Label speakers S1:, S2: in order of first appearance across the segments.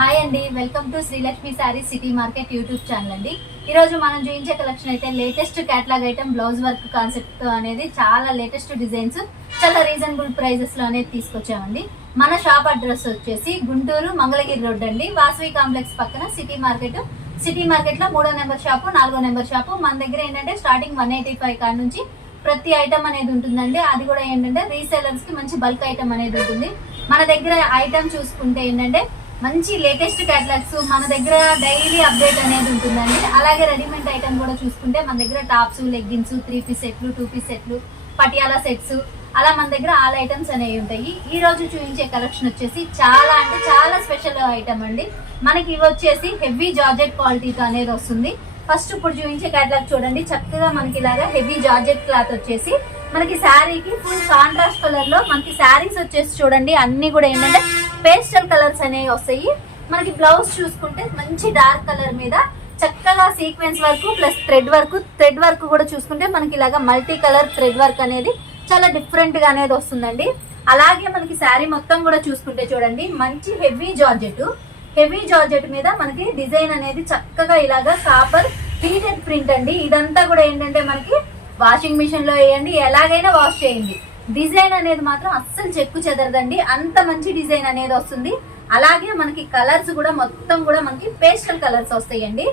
S1: Hi అండి welcome to Srilakshmi sari city market YouTube channel అండి. ఈరోజు మనం చూపించే కలెక్షన్ అయితే latest catalogue item blouse work concept అనేది చాలా లేటెస్ట్ డిజైన్స్ చాలా రీజనబుల్ ప్రైజెస్లో అనేది తీసుకొచ్చామండి. మన షాప్ అడ్రస్ వచ్చేసి గుంటూరు మంగళగిరి రోడ్ అండి. వాసవి కాంప్లెక్స్ పక్కన సిటీ మార్కెట్. సిటీ మార్కెట్లో మూడో నెంబర్ షాపు నాలుగో నెంబర్ షాపు మన దగ్గర ఏంటంటే స్టార్టింగ్ వన్ ఎయిటీ ఫైవ్ కాడ నుంచి ప్రతి ఐటమ్ అనేది ఉంటుందండి. అది కూడా ఏంటంటే రీసెలర్స్కి మంచి బల్క్ ఐటమ్ అనేది ఉంటుంది. మన దగ్గర ఐటమ్ చూసుకుంటే ఏంటంటే మంచి లేటెస్ట్ క్యాటలాగ్స్ మన దగ్గర డైలీ అప్డేట్ అనేది ఉంటుందండి. అలాగే రెడీమేడ్ ఐటమ్ కూడా చూసుకుంటే మన దగ్గర టాప్స్ లెగ్గిన్స్ త్రీ పీస్ సెట్లు టూ పీస్ సెట్లు పటియాలా సెట్స్ అలా మన దగ్గర ఆల్ ఐటమ్స్ అనేవి ఉంటాయి. ఈ రోజు చూపించే కలెక్షన్ వచ్చేసి చాలా అంటే చాలా స్పెషల్ ఐటమ్ అండి. మనకి ఇవి వచ్చేసి హెవీ జార్జెట్ క్వాలిటీతో అనేది వస్తుంది. ఫస్ట్ ఇప్పుడు చూపించే క్యాటలాగ్ చూడండి. చక్కగా మనకి ఇలాగా హెవీ జార్జెట్ క్లాత్ వచ్చేసి మనకి శారీకి ఫుల్ కాంట్రాస్ట్ కలర్లో మనకి శారీస్ వచ్చేసి చూడండి. అన్ని కూడా ఏంటంటే పేస్టల్ కలర్స్ అనేవి వస్తాయి. మనకి బ్లౌజ్ చూసుకుంటే మంచి డార్క్ కలర్ మీద చక్కగా sequence work plus thread work thread work కూడా చూసుకుంటే మనకి ఇలాగా మల్టీ కలర్ థ్రెడ్ వర్క్ అనేది చాలా డిఫరెంట్గా అనేది వస్తుందండి. అలాగే మనకి శారీ మొత్తం కూడా చూసుకుంటే చూడండి మంచి హెవీ జార్జెట్. హెవీ జార్జెట్ మీద మనకి డిజైన్ అనేది చక్కగా ఇలాగా కాపర్ హీటెడ్ ప్రింట్ అండి. ఇదంతా కూడా ఏంటంటే మనకి వాషింగ్ మిషన్లో వేయండి. ఎలాగైనా వాష్ చేయండి. డిజైన్ అనేది మాత్రం అస్సలు చెక్కు చెదరదండి. అంత మంచి డిజైన్ అనేది వస్తుంది. అలాగే మనకి కలర్స్ కూడా మొత్తం కూడా మనకి పేస్టల్ కలర్స్ వస్తాయండి.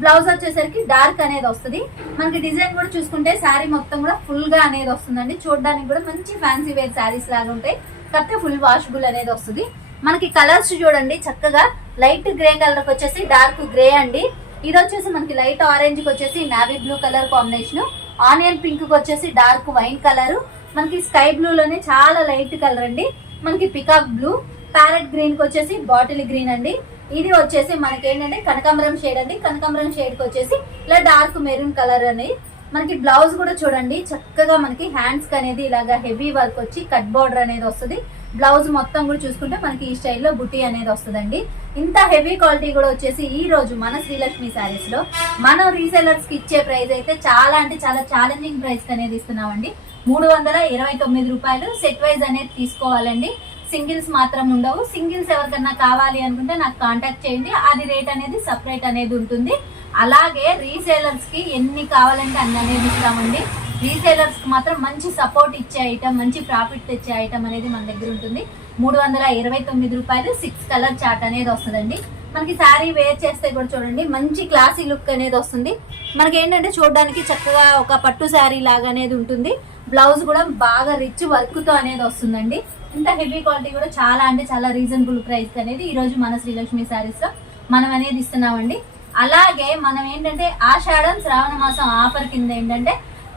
S1: బ్లౌజ్ వచ్చేసరికి డార్క్ అనేది వస్తుంది. మనకి డిజైన్ కూడా చూసుకుంటే శారీ మొత్తం కూడా ఫుల్గా అనేది వస్తుందండి. చూడడానికి కూడా మంచి ఫ్యాన్సీ వేర్ శారీస్ లాగా ఉంటాయి. కాకపోతే ఫుల్ వాషబుల్ అనేది వస్తుంది. మనకి కలర్స్ చూడండి చక్కగా. లైట్ గ్రే కలర్ వచ్చేసి డార్క్ గ్రే అండి. ఇది వచ్చేసి మనకి లైట్ ఆరెంజ్కి వచ్చేసి navy blue colour combination. Onion పింక్కి వచ్చేసి డార్క్ వైన్ కలర్. మనకి స్కై బ్లూ లోనే చాలా లైట్ కలర్ అండి. మనకి పికాక్ బ్లూ ప్యారెట్ గ్రీన్కి వచ్చేసి బాటిల్ గ్రీన్ అండి. ఇది వచ్చేసి మనకి ఏంటంటే కనకాంబరం షేడ్ అండి. కనకాంబరం షేడ్కి వచ్చేసి ఇలా డార్క్ మెరూన్ కలర్ అని. మనకి బ్లౌజ్ కూడా చూడండి. చక్కగా మనకి హ్యాండ్స్కి అనేది ఇలాగా హెవీ వర్క్ వచ్చి కట్ బార్డర్ అనేది వస్తుంది. బ్లౌజ్ మొత్తం కూడా చూసుకుంటే మనకి ఈ స్టైల్లో బుట్టి అనేది వస్తుందండి. ఇంత హెవీ క్వాలిటీ కూడా వచ్చేసి ఈ రోజు మన శ్రీలక్ష్మి శారీస్లో. మనం రీసెలర్స్కి ఇచ్చే ప్రైస్ అయితే చాలా అంటే చాలా ఛాలెంజింగ్ ప్రైస్ అనేది ఇస్తున్నామండి. మూడు వందల ఇరవై తొమ్మిది రూపాయలు సెట్ వైజ్ అనేది తీసుకోవాలండి. సింగిల్స్ మాత్రం ఉండవు. సింగిల్స్ ఎవరికన్నా కావాలి అనుకుంటే నాకు కాంటాక్ట్ చేయండి. అది రేట్ అనేది సపరేట్ అనేది ఉంటుంది. అలాగే రీసేలర్స్కి ఎన్ని కావాలంటే అన్ని అనేది ఇస్తామండి. రీసేలర్స్కి మాత్రం మంచి సపోర్ట్ ఇచ్చే ఐటమ్ మంచి ప్రాఫిట్ తెచ్చే ఐటమ్ అనేది మన దగ్గర ఉంటుంది. మూడు వందల ఇరవై తొమ్మిది రూపాయలు సిక్స్ కలర్ చార్ట్ అనేది వస్తుందండి. మనకి శారీ వేర్ చేస్తే కూడా చూడండి మంచి క్లాసీ లుక్ అనేది వస్తుంది. మనకి ఏంటంటే చూడడానికి చక్కగా ఒక పట్టు శారీ లాగా అనేది ఉంటుంది. బ్లౌజ్ కూడా బాగా రిచ్ వర్క్తో అనేది వస్తుందండి. ఇంత హెవీ క్వాలిటీ కూడా చాలా అంటే చాలా రీజనబుల్ ప్రైస్ అనేది ఈరోజు మన శ్రీలక్ష్మి శారీస్లో మనం అనేది ఇస్తున్నామండి. అలాగే మనం ఏంటంటే ఆషాఢం శ్రావణ మాసం ఆఫర్ కింద ఏంటంటే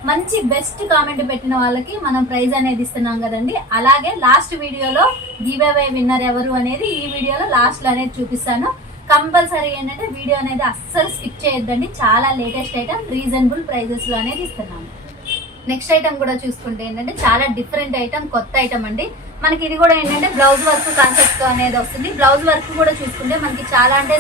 S1: మంచి బెస్ట్ కామెంట్ పెట్టిన వాళ్ళకి మనం ప్రైజ్ అనేది ఇస్తున్నాం కదండి. అలాగే లాస్ట్ వీడియోలో గివ్ విన్నర్ ఎవరు అనేది ఈ వీడియోలో లాస్ట్లో అనేది చూపిస్తాను. కంపల్సరీ ఏంటంటే వీడియో అనేది అస్సలు స్కిప్ చేయొద్దండి. చాలా లేటెస్ట్ ఐటమ్ రీజనబుల్ ప్రైజెస్లో అనేది ఇస్తున్నాము. నెక్స్ట్ ఐటమ్ కూడా చూసుకుంటే ఏంటంటే చాలా డిఫరెంట్ ఐటమ్ కొత్త ఐటమ్ అండి. మనకి ఇది కూడా ఏంటంటే బ్లౌజ్ వర్క్ కాన్సెప్ట్ అనేది వస్తుంది. బ్లౌజ్ వర్క్ కూడా చూసుకుంటే మనకి చాలా అంటే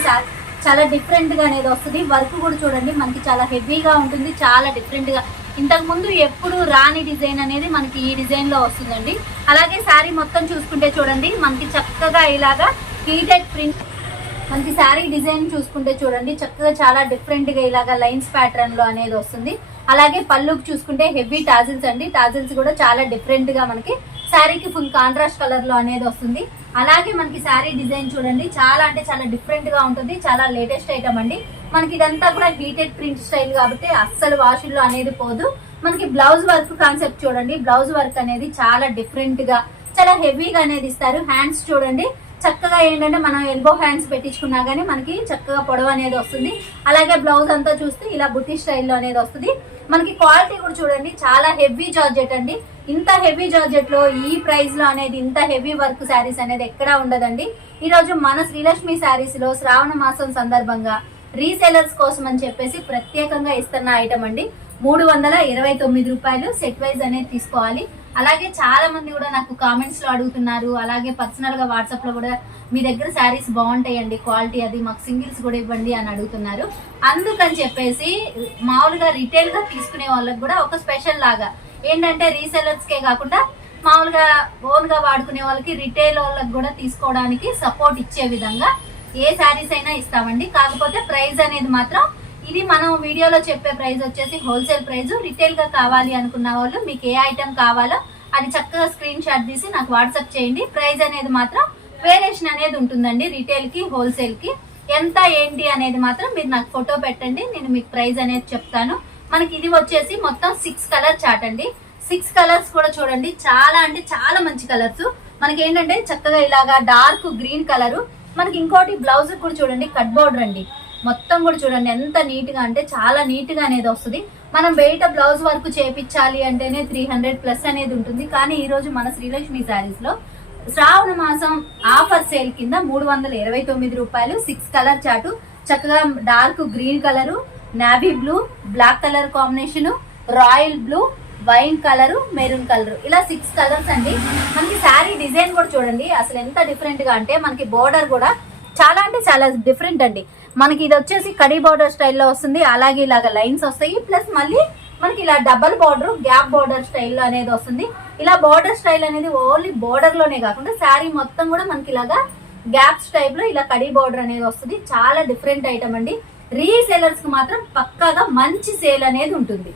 S1: చాలా డిఫరెంట్గా అనేది వస్తుంది. వర్క్ కూడా చూడండి మనకి చాలా హెవీగా ఉంటుంది. చాలా డిఫరెంట్గా ఇంతకుముందు ఎప్పుడు రాని డిజైన్ అనేది మనకి ఈ డిజైన్లో వస్తుందండి. అలాగే శారీ మొత్తం చూసుకుంటే చూడండి మనకి చక్కగా ఇలాగా హీటెడ్ ప్రింట్ మనకి శారీ డిజైన్ చూసుకుంటే చూడండి చక్కగా చాలా డిఫరెంట్గా ఇలాగా లైన్స్ ప్యాటర్న్లో అనేది వస్తుంది. అలాగే పళ్ళుకి చూసుకుంటే హెవీ టాజిల్స్ అండి. టాజిల్స్ కూడా చాలా డిఫరెంట్గా మనకి శారీకి ఫుల్ కాంట్రాస్ట్ కలర్లో అనేది వస్తుంది. అలాగే మనకి శారీ డిజైన్ చూడండి చాలా అంటే చాలా డిఫరెంట్గా ఉంటుంది. చాలా లేటెస్ట్ ఐటమ్ అండి. మనకి ఇదంతా కూడా హీటెడ్ ప్రింట్ స్టైల్ కాబట్టి అస్సలు వాషుల్లో అనేది పోదు. మనకి బ్లౌజ్ వర్క్ కాన్సెప్ట్ చూడండి. బ్లౌజ్ వర్క్ అనేది చాలా డిఫరెంట్గా చాలా హెవీగా అనేది ఇస్తారు. హ్యాండ్స్ చూడండి. చక్కగా ఏంటంటే మనం ఎల్బో హ్యాండ్స్ పెట్టించుకున్నా గానీ మనకి చక్కగా పొడవు అనేది వస్తుంది. అలాగే బ్లౌజ్ అంతా చూస్తే ఇలా బుట్టి స్టైల్లో అనేది వస్తుంది. మనకి క్వాలిటీ కూడా చూడండి. చాలా హెవీ జార్జెట్ అండి. ఇంత హెవీ జార్జెట్లో ఈ ప్రైస్లో అనేది ఇంత హెవీ వర్క్ శారీస్ అనేది ఎక్కడా ఉండదండి. ఈ రోజు మన శ్రీలక్ష్మి శారీస్లో శ్రావణ మాసం సందర్భంగా రీసేలర్స్ కోసం అని చెప్పేసి ప్రత్యేకంగా ఇస్తున్న ఐటమ్ అండి. మూడు వందల ఇరవై తొమ్మిది రూపాయలు సెట్ వైజ్ అనేది తీసుకోవాలి. అలాగే చాలా మంది కూడా నాకు కామెంట్స్లో అడుగుతున్నారు. అలాగే పర్సనల్గా వాట్సాప్లో కూడా మీ దగ్గర శారీస్ బాగుంటాయండి క్వాలిటీ అది మాకు సింగిల్స్ కూడా ఇవ్వండి అని అడుగుతున్నారు. అందుకని చెప్పేసి మామూలుగా రిటైల్గా తీసుకునే వాళ్ళకి కూడా ఒక స్పెషల్ లాగా. ఏంటంటే రీసెలర్స్ కే కాకుండా మామూలుగా ఓన్గా వాడుకునే వాళ్ళకి రిటైల్ వాళ్ళకి కూడా తీసుకోవడానికి సపోర్ట్ ఇచ్చే విధంగా ఏ శారీస్ అయినా ఇస్తామండి. కాకపోతే ప్రైస్ అనేది మాత్రం ఇది మనం వీడియోలో చెప్పే ప్రైస్ వచ్చేసి హోల్సేల్ ప్రైస్ రిటైల్గా కావాలి అనుకున్న వాళ్ళు మీకు ఏ ఐటెం కావాలో అది చక్కగా స్క్రీన్ షాట్ తీసి నాకు వాట్సాప్ చేయండి. ప్రైస్ అనేది మాత్రం వేరియేషన్ అనేది ఉంటుందండి రిటైల్కి హోల్సేల్కి ఎంత ఏంటి అనేది మాత్రం మీరు నాకు ఫోటో పెట్టండి. నేను మీకు ప్రైస్ అనేది చెప్తాను. మనకి ఇది వచ్చేసి మొత్తం సిక్స్ కలర్ చాట్ అండి. సిక్స్ కలర్స్ కూడా చూడండి. చాలా అంటే చాలా మంచి కలర్స్. మనకి ఏంటంటే చక్కగా ఇలాగా డార్క్ గ్రీన్ కలర్ మనకి ఇంకోటి బ్లౌజ్ కూడా చూడండి కట్ బార్డర్ అండి. మొత్తం కూడా చూడండి ఎంత నీట్గా అంటే చాలా నీట్గా అనేది వస్తుంది. మనం బయట బ్లౌజ్ వర్క్ చేపించాలి అంటేనే త్రీ హండ్రెడ్ ప్లస్ అనేది ఉంటుంది. కానీ ఈ రోజు మన శ్రీలక్ష్మి శారీస్లో శ్రావణ మాసం ఆఫర్ సేల్ కింద మూడు వందల ఇరవై తొమ్మిది రూపాయలు సిక్స్ కలర్ చాటు. చక్కగా dark green colour navy blue black colour combination royal blue wine colour maroon colour. ఇలా సిక్స్ కలర్స్ అండి. మనకి శారీ డిజైన్ కూడా చూడండి. అసలు ఎంత డిఫరెంట్గా అంటే మనకి బోర్డర్ కూడా చాలా అంటే చాలా డిఫరెంట్ అండి. మనకి ఇది వచ్చేసి కడీ బోర్డర్ స్టైల్లో వస్తుంది. అలాగే ఇలాగ లైన్స్ వస్తాయి. ప్లస్ మళ్ళీ మనకి ఇలా డబల్ బార్డర్ గ్యాప్ బార్డర్ స్టైల్లో అనేది వస్తుంది. ఇలా బార్డర్ స్టైల్ అనేది ఓన్లీ బోర్డర్లోనే కాకుండా శారీ మొత్తం కూడా మనకి ఇలాగా గ్యాప్స్ టైప్లో ఇలా కడీ బార్డర్ అనేది వస్తుంది. చాలా డిఫరెంట్ ఐటమ్ అండి. రీసేలర్స్కి మాత్రం పక్కాగా మంచి సేల్ అనేది ఉంటుంది.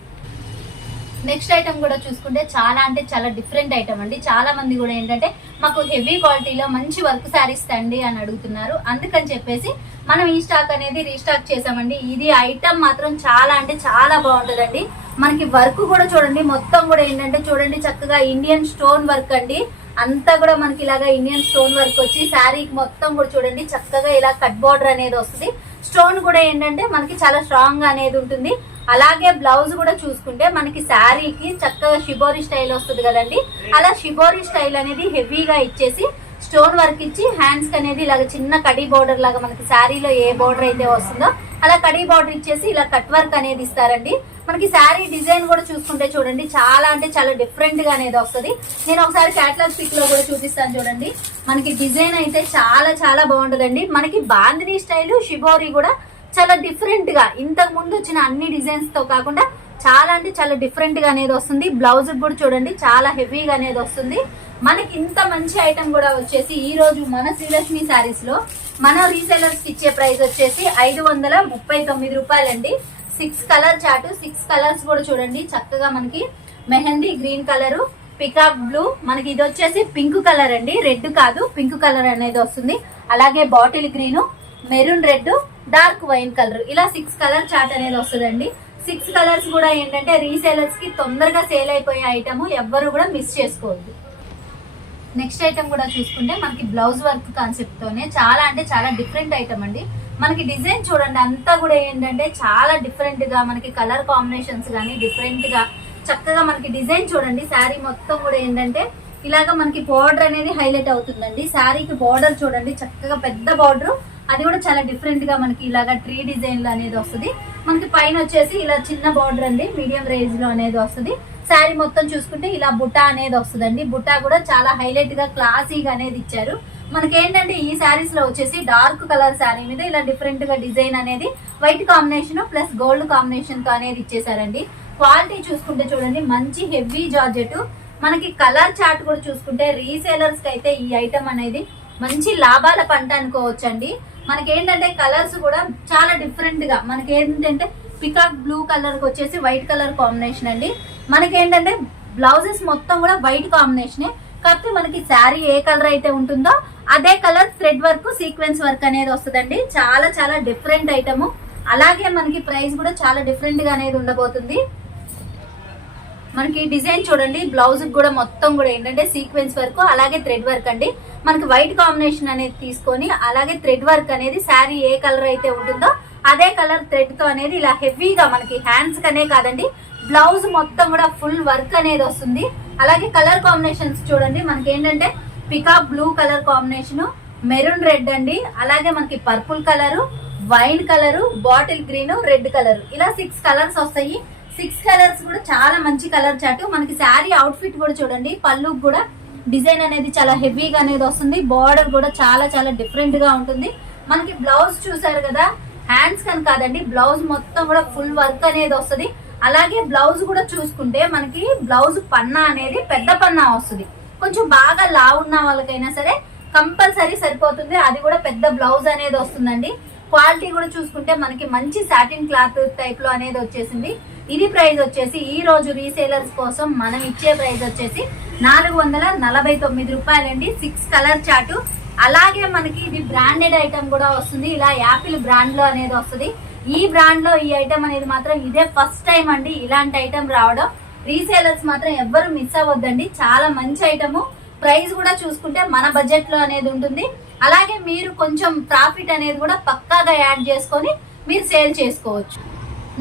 S1: నెక్స్ట్ ఐటమ్ కూడా చూసుకుంటే చాలా అంటే చాలా డిఫరెంట్ ఐటమ్ అండి. చాలా మంది కూడా ఏంటంటే మాకు హెవీ క్వాలిటీలో మంచి వర్క్ శారీస్ తండి అని అడుగుతున్నారు. అందుకని చెప్పేసి మనం ఈ స్టాక్ అనేది రీస్టాక్ చేసామండి. ఇది ఐటమ్ మాత్రం చాలా అంటే చాలా బాగుంటుందండి. మనకి వర్క్ కూడా చూడండి మొత్తం కూడా ఏంటంటే చూడండి చక్కగా ఇండియన్ స్టోన్ వర్క్ అండి. అంతా కూడా మనకి ఇలాగా ఇండియన్ స్టోన్ వర్క్ వచ్చి శారీకి మొత్తం కూడా చూడండి చక్కగా ఇలా కట్ బార్డర్ అనేది వస్తుంది. స్టోన్ కూడా ఏంటంటే మనకి చాలా స్ట్రాంగ్ అనేది ఉంటుంది. అలాగే బ్లౌజ్ కూడా చూసుకుంటే మనకి శారీకి చక్కగా షిబోరి స్టైల్ వస్తుంది కదండి. అలా షిబోరి స్టైల్ అనేది హెవీగా ఇచ్చేసి స్టోన్ వర్క్ ఇచ్చి హ్యాండ్స్ అనేది ఇలా చిన్న కడీ బోర్డర్ లాగా మనకి శారీలో ఏ బోర్డర్ అయితే వస్తుందో అలా కడీ బార్డర్ ఇచ్చేసి ఇలా కట్ వర్క్ అనేది ఇస్తారండి. మనకి శారీ డిజైన్ కూడా చూసుకుంటే చూడండి చాలా అంటే చాలా డిఫరెంట్గా అనేది వస్తుంది. నేను ఒకసారి క్యాట్లాగ్ పిక్లో కూడా చూపిస్తాను చూడండి. మనకి డిజైన్ అయితే చాలా చాలా బాగుంటుందండి. మనకి బాందిని స్టైల్ షిబోరి కూడా చాలా డిఫరెంట్గా. ఇంతకు ముందు వచ్చిన అన్ని డిజైన్స్తో కాకుండా చాలా అంటే చాలా డిఫరెంట్గా అనేది వస్తుంది. బ్లౌజ్ కూడా చూడండి చాలా హెవీగా అనేది వస్తుంది. మనకి ఇంత మంచి ఐటమ్ కూడా వచ్చేసి ఈ రోజు మన శ్రీలక్ష్మి శారీస్లో మన రీసెలర్స్ ఇచ్చే ప్రైస్ వచ్చేసి ఐదు వందల ముప్పై తొమ్మిది రూపాయలండి. Six colour chart six colours కూడా చూడండి. చక్కగా మనకి mehndi green colour peacock blue మనకి ఇది వచ్చేసి పింక్ కలర్ అండి. రెడ్ కాదు పింక్ కలర్ అనేది వస్తుంది. అలాగే bottle green maroon red dark wine colour. ఇలా సిక్స్ కలర్ చార్ట్ అనేది వస్తుందండి. సిక్స్ కలర్స్ కూడా ఏంటంటే రీసేలర్స్కి తొందరగా సేల్ అయిపోయే ఐటమ్ ఎవ్వరు కూడా మిస్ చేసుకోవద్దు. నెక్స్ట్ ఐటమ్ కూడా చూసుకుంటే మనకి బ్లౌజ్ వర్క్ కాన్సెప్ట్ తోనే చాలా అంటే చాలా డిఫరెంట్ ఐటమ్ అండి. మనకి డిజైన్ చూడండి అంతా కూడా ఏంటంటే చాలా డిఫరెంట్గా మనకి కలర్ కాంబినేషన్స్ కానీ డిఫరెంట్గా చక్కగా మనకి డిజైన్ చూడండి. శారీ మొత్తం కూడా ఏంటంటే ఇలాగా మనకి బార్డర్ అనేది హైలైట్ అవుతుందండి. శారీకి బార్డర్ చూడండి చక్కగా పెద్ద బార్డర్ అది కూడా చాలా డిఫరెంట్గా మనకి ఇలాగా ట్రీ డిజైన్లో అనేది వస్తుంది. మనకి పైన వచ్చేసి ఇలా చిన్న బార్డర్ అండి మీడియం రేంజ్లో అనేది వస్తుంది. శారీ మొత్తం చూసుకుంటే ఇలా బుటా అనేది వస్తుందండి. బుటా కూడా చాలా హైలైట్గా క్లాసీగా అనేది ఇచ్చారు. మనకి ఏంటంటే ఈ శారీస్లో వచ్చేసి డార్క్ కలర్ శారీ మీద ఇలా డిఫరెంట్గా డిజైన్ అనేది వైట్ కాంబినేషన్ ప్లస్ గోల్డ్ కాంబినేషన్తో అనేది ఇచ్చేసారండి. క్వాలిటీ చూసుకుంటే చూడండి మంచి హెవీ జార్జెట్ మనకి కలర్ చార్ట్ కూడా చూసుకుంటే రీసేలర్స్కి అయితే ఈ ఐటమ్ అనేది మంచి లాభాల పంట అనుకోవచ్చండి. మనకి ఏంటంటే కలర్స్ కూడా చాలా డిఫరెంట్గా. మనకి ఏంటంటే పికాక్ బ్లూ కలర్కి వచ్చేసి వైట్ కలర్ కాంబినేషన్ అండి. మనకి ఏంటంటే బ్లౌజెస్ మొత్తం కూడా వైట్ కాంబినేషనే కాకపోతే మనకి శారీ ఏ కలర్ అయితే ఉంటుందో అదే colour thread work sequence work అనేది వస్తుందండి. చాలా చాలా డిఫరెంట్ ఐటమ్ అలాగే మనకి ప్రైస్ కూడా చాలా డిఫరెంట్గా అనేది ఉండబోతుంది. మనకి డిజైన్ చూడండి బ్లౌజ్ కూడా మొత్తం కూడా ఏంటంటే సీక్వెన్స్ వర్క్ అలాగే థ్రెడ్ వర్క్ అండి. మనకి వైట్ కాంబినేషన్ అనేది తీసుకొని అలాగే థ్రెడ్ వర్క్ అనేది శారీ ఏ కలర్ అయితే ఉంటుందో అదే కలర్ థ్రెడ్తో అనేది ఇలా హెవీగా మనకి హ్యాండ్స్ కనే కాదండి బ్లౌజ్ మొత్తం కూడా ఫుల్ వర్క్ అనేది వస్తుంది. అలాగే కలర్ కాంబినేషన్స్ చూడండి మనకి ఏంటంటే peacock blue colour combination maroon red అండి అలాగే మనకి purple colour wine colour bottle green red colour ఇలా సిక్స్ కలర్స్ వస్తాయి. సిక్స్ కలర్స్ కూడా చాలా మంచి కలర్ చాటు. మనకి శారీ అవుట్ ఫిట్ కూడా చూడండి పళ్ళు కూడా డిజైన్ అనేది చాలా హెవీగా అనేది వస్తుంది. బార్డర్ కూడా చాలా చాలా డిఫరెంట్గా ఉంటుంది. మనకి బ్లౌజ్ చూసారు కదా హ్యాండ్స్ కని కాదండి బ్లౌజ్ మొత్తం కూడా ఫుల్ వర్క్ అనేది వస్తుంది. అలాగే బ్లౌజ్ కూడా చూసుకుంటే మనకి బ్లౌజ్ పన్నా అనేది పెద్ద పన్నా వస్తుంది. కొంచెం బాగా లావున్న వాళ్ళకైనా సరే కంపల్సరీ సరిపోతుంది. అది కూడా పెద్ద బ్లౌజ్ అనేది వస్తుందండి. క్వాలిటీ కూడా చూసుకుంటే మనకి మంచి సాటిన్ క్లాత్ టైప్లో అనేది వచ్చేసింది. ఇది ప్రైస్ వచ్చేసి ఈ రోజు రీసేలర్స్ కోసం మనం ఇచ్చే ప్రైస్ వచ్చేసి నాలుగు వందల నలభై తొమ్మిది రూపాయలండి. సిక్స్ కలర్ చాటు. అలాగే మనకి ఇది బ్రాండెడ్ ఐటమ్ కూడా వస్తుంది. ఇలా యాపిల్ బ్రాండ్లో అనేది వస్తుంది. ఈ బ్రాండ్లో ఈ ఐటమ్ అనేది మాత్రం ఇదే ఫస్ట్ టైం అండి ఇలాంటి ఐటమ్ రావడం. రీసేలర్స్ మాత్రం ఎవ్వరు మిస్ అవ్వద్దండి. చాలా మంచి ఐటము. ప్రైస్ కూడా చూసుకుంటే మన బడ్జెట్లో అనేది ఉంటుంది. అలాగే మీరు కొంచెం ప్రాఫిట్ అనేది కూడా పక్కాగా యాడ్ చేసుకొని మీరు సేల్ చేసుకోవచ్చు.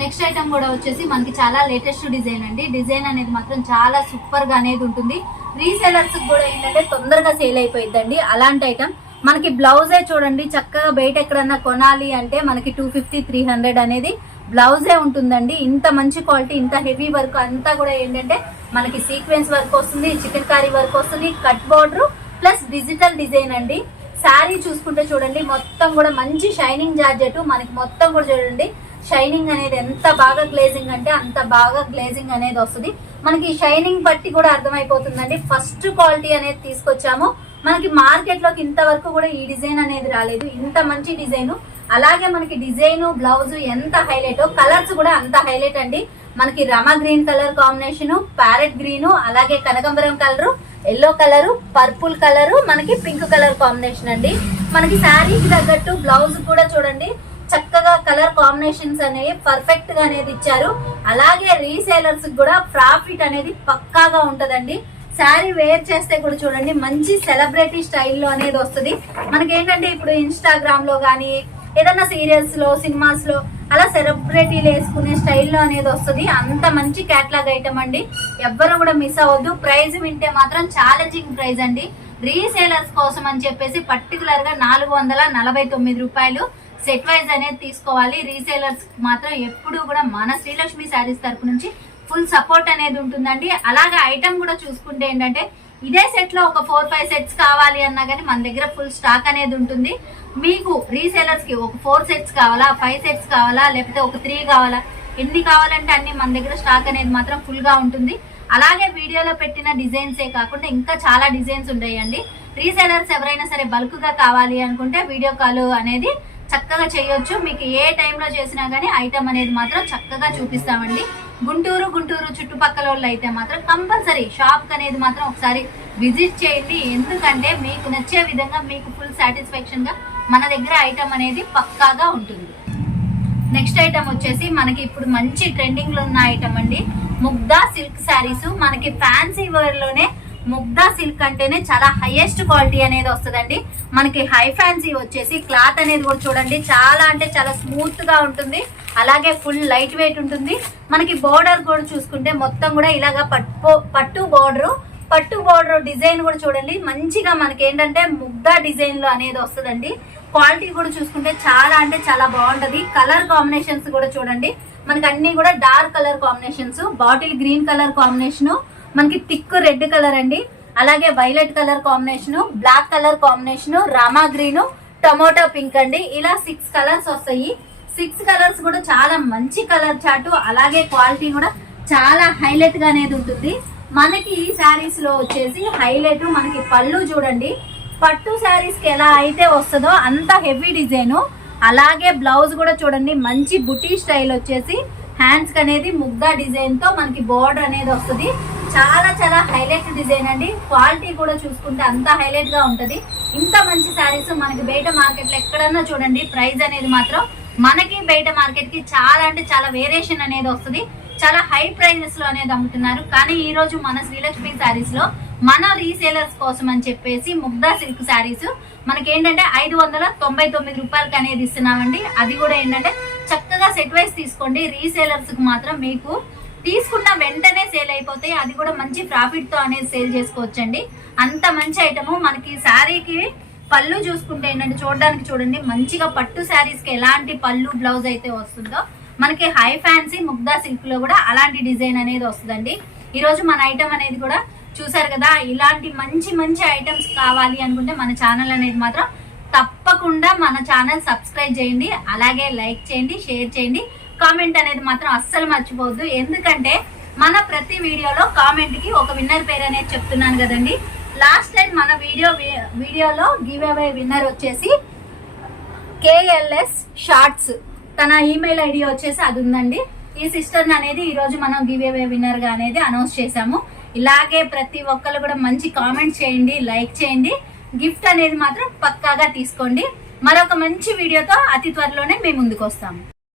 S1: నెక్స్ట్ ఐటమ్ కూడా వచ్చేసి మనకి చాలా లేటెస్ట్ డిజైన్ అండి. డిజైన్ అనేది మాత్రం చాలా సూపర్గా అనేది ఉంటుంది. రీసేలర్స్ కూడా ఏంటంటే తొందరగా సేల్ అయిపోయిందండి అలాంటి ఐటమ్ మనకి బ్లౌజే చూడండి చక్కగా బయట ఎక్కడన్నా కొనాలి అంటే మనకి టూ ఫిఫ్టీ త్రీ హండ్రెడ్ అనేది బ్లౌజే ఉంటుందండి. ఇంత మంచి క్వాలిటీ ఇంత హెవీ వర్క్ అంతా కూడా ఏంటంటే మనకి సీక్వెన్స్ వర్క్ వస్తుంది చికెన్ కారీ వర్క్ వస్తుంది cut border plus digital design అండి. శారీ చూసుకుంటే చూడండి మొత్తం కూడా మంచి షైనింగ్ జార్జెట్ మనకి మొత్తం కూడా చూడండి షైనింగ్ అనేది ఎంత బాగా గ్లేజింగ్ అంటే అంత బాగా గ్లేజింగ్ అనేది వస్తుంది. మనకి షైనింగ్ బట్టి కూడా అర్థమైపోతుందండి. ఫస్ట్ క్వాలిటీ అనేది తీసుకొచ్చాము. మనకి మార్కెట్లోకి ఇంతవరకు కూడా ఈ డిజైన్ అనేది రాలేదు. ఇంత మంచి డిజైన్. అలాగే మనకి డిజైన్ బ్లౌజ్ ఎంత హైలైట్ కలర్స్ కూడా అంత హైలైట్ అండి. మనకి Rama green colour combination parrot green అలాగే కనకంబరం colour yellow colour purple colour మనకి పింక్ కలర్ కాంబినేషన్ అండి. మనకి శారీకి తగ్గట్టు బ్లౌజ్ కూడా చూడండి. గా కలర్ కాంబినేషన్స్ అనేవి పర్ఫెక్ట్గా అనేది ఇచ్చారు. అలాగే రీసేలర్స్ కూడా ప్రాఫిట్ అనేది పక్కాగా ఉంటదండి. శారీ వేర్ చేస్తే కూడా చూడండి మంచి సెలబ్రిటీ స్టైల్లో అనేది వస్తుంది. మనకేంటంటే ఇప్పుడు ఇన్స్టాగ్రామ్లో కానీ ఏదైనా సీరియల్స్లో సినిమాస్లో అలా సెలబ్రిటీలు వేసుకునే స్టైల్లో అనేది వస్తుంది. అంత మంచి క్యాట్లాగ్ ఐటమ్ అండి. ఎవ్వరు కూడా మిస్ అవ్వద్దు. ప్రైజ్ వింటే మాత్రం ఛాలెంజింగ్ ప్రైస్ అండి. రీసేలర్స్ కోసం అని చెప్పేసి పర్టికులర్గా నాలుగు వందల నలభై తొమ్మిది రూపాయలు సెట్ వైజ్ అనేది తీసుకోవాలి. రీసేలర్స్ మాత్రం ఎప్పుడు కూడా మన శ్రీలక్ష్మి శారీస్ తరపు నుంచి ఫుల్ సపోర్ట్ అనేది ఉంటుందండి. అలాగే ఐటమ్ కూడా చూసుకుంటే ఏంటంటే ఇదే సెట్లో ఒక ఫోర్ ఫైవ్ సెట్స్ కావాలి అన్నా కానీ మన దగ్గర ఫుల్ స్టాక్ అనేది ఉంటుంది. మీకు రీసేలర్స్కి ఒక ఫోర్ సెట్స్ కావాలా ఫైవ్ సెట్స్ కావాలా లేకపోతే ఒక త్రీ కావాలా ఎన్ని కావాలంటే అన్ని మన దగ్గర స్టాక్ అనేది మాత్రం ఫుల్గా ఉంటుంది. అలాగే వీడియోలో పెట్టిన డిజైన్సే కాకుండా ఇంకా చాలా డిజైన్స్ ఉన్నాయండి రీసేలర్స్ ఎవరైనా సరే బల్క్గా కావాలి అనుకుంటే వీడియో కాల్ అనేది చక్కగా చేయొచ్చు. మీకు ఏ టైంలో చేసినా కానీ ఐటమ్ అనేది మాత్రం చక్కగా చూపిస్తామండి. గుంటూరు గుంటూరు చుట్టుపక్కల వాళ్ళు అయితే మాత్రం కంపల్సరీ షాప్ అనేది మాత్రం ఒకసారి విజిట్ చేయండి. ఎందుకంటే మీకు నచ్చే విధంగా మీకు ఫుల్ సాటిస్ఫాక్షన్గా మన దగ్గర ఐటమ్ అనేది పక్కాగా ఉంటుంది. నెక్స్ట్ ఐటమ్ వచ్చేసి మనకి ఇప్పుడు మంచి ట్రెండింగ్లో ఉన్న ఐటమ్ అండి. ముగ్దా సిల్క్ శారీస్ మనకి ఫ్యాన్సీ వేర్లోనే ముగ్దా సిల్క్ అంటేనే చాలా హైయెస్ట్ క్వాలిటీ అనేది వస్తుందండి. మనకి హై ఫ్యాన్సీ వచ్చేసి క్లాత్ అనేది కూడా చూడండి. చాలా అంటే చాలా స్మూత్గా ఉంటుంది. అలాగే ఫుల్ లైట్ వెయిట్ ఉంటుంది. మనకి బోర్డర్ కూడా చూసుకుంటే మొత్తం కూడా ఇలాగా పట్టు పట్టు బోర్డరు పట్టు బోర్డర్ డిజైన్ కూడా చూడండి. మంచిగా మనకి ఏంటంటే ముగ్దా డిజైన్లో అనేది వస్తుందండి. క్వాలిటీ కూడా చూసుకుంటే చాలా అంటే చాలా బాగుంటది. కలర్ కాంబినేషన్స్ కూడా చూడండి. మనకి అన్ని కూడా dark colour combinations bottle green colour combination మనకి థిక్ రెడ్ కలర్ అండి. అలాగే violet colour combination black colour combination Rama green tomato pink అండి. ఇలా సిక్స్ కలర్స్ వస్తాయి. సిక్స్ కలర్స్ కూడా చాలా మంచి కలర్ చాటు అలాగే క్వాలిటీ కూడా చాలా హైలైట్గా అనేది ఉంటుంది. మనకి ఈ శారీస్లో వచ్చేసి హైలైట్ మనకి పళ్ళు చూడండి. పట్టు శారీస్కి ఎలా అయితే వస్తుందో అంత హెవీ డిజైన్. అలాగే బ్లౌజ్ కూడా చూడండి. మంచి బుటీ స్టైల్ వచ్చేసి హ్యాండ్స్ అనేది ముగ్గా డిజైన్తో మనకి బోర్డర్ అనేది వస్తుంది. చాలా చాలా హైలైట్ డిజైన్ అండి. క్వాలిటీ కూడా చూసుకుంటే అంత హైలైట్గా ఉంటది. ఇంత మంచి శారీస్ మనకి బయట మార్కెట్లో ఎక్కడన్నా చూడండి ప్రైస్ అనేది మాత్రం మనకి బయట మార్కెట్కి చాలా అంటే చాలా వేరియేషన్ అనేది వస్తుంది. చాలా హై ప్రైజెస్లో అనేది అమ్ముతున్నారు. కానీ ఈ రోజు మన శ్రీలక్ష్మి శారీస్లో మన రీసేలర్స్ కోసం అని చెప్పేసి ముగ్ధా సిల్క్ శారీస్ మనకి ఏంటంటే ఐదు వందల తొంభై తొమ్మిది రూపాయలకి అనేది ఇస్తున్నామండి. అది కూడా ఏంటంటే చక్కగా సెట్ వైస్ తీసుకోండి. రీసేలర్స్కు మాత్రం మీకు తీసుకున్న వెంటనే సేల్ అయిపోతాయి అది కూడా మంచి ప్రాఫిట్తో అనేది సేల్ చేసుకోవచ్చండి. అంత మంచి ఐటమ్ మనకి శారీకి పళ్ళు చూసుకుంటే ఏంటంటే చూడడానికి చూడండి మంచిగా పట్టు శారీస్కి ఎలాంటి పళ్ళు బ్లౌజ్ అయితే వస్తుందో మనకి హై ఫ్యాన్సీ ముగ్దా సిల్క్లో కూడా అలాంటి డిజైన్ అనేది వస్తుందండి. ఈ రోజు మన ఐటమ్ అనేది కూడా చూసారు కదా ఇలాంటి మంచి మంచి ఐటమ్స్ కావాలి అనుకుంటే మన ఛానల్ అనేది మాత్రం తప్పకుండా మన ఛానల్ సబ్స్క్రైబ్ చేయండి అలాగే లైక్ చేయండి షేర్ చేయండి. కామెంట్ అనేది మాత్రం అస్సలు మర్చిపోవద్దు. ఎందుకంటే మన ప్రతి వీడియోలో కామెంట్కి ఒక విన్నర్ పేరు అనేది చెప్తున్నాను కదండి. లాస్ట్ టైం మన వీడియో వీడియోలో గివ్ అవే విన్నర్ వచ్చేసి కేఎల్ఎస్ షార్ట్స్ తన ఈమెయిల్ ఐడి వచ్చేసి అది ఉందండి. ఈ సిస్టర్ అనేది ఈ రోజు మనం గివ్ అవే విన్నర్గా అనేది అనౌన్స్ చేశాము. ఇలాగే ప్రతి ఒక్కరు కూడా మంచి కామెంట్ చేయండి లైక్ చేయండి. గిఫ్ట్ అనేది మాత్రం పక్కాగా తీసుకోండి. మరొక మంచి వీడియోతో అతి త్వరలోనే మేము ముందుకు వస్తాము.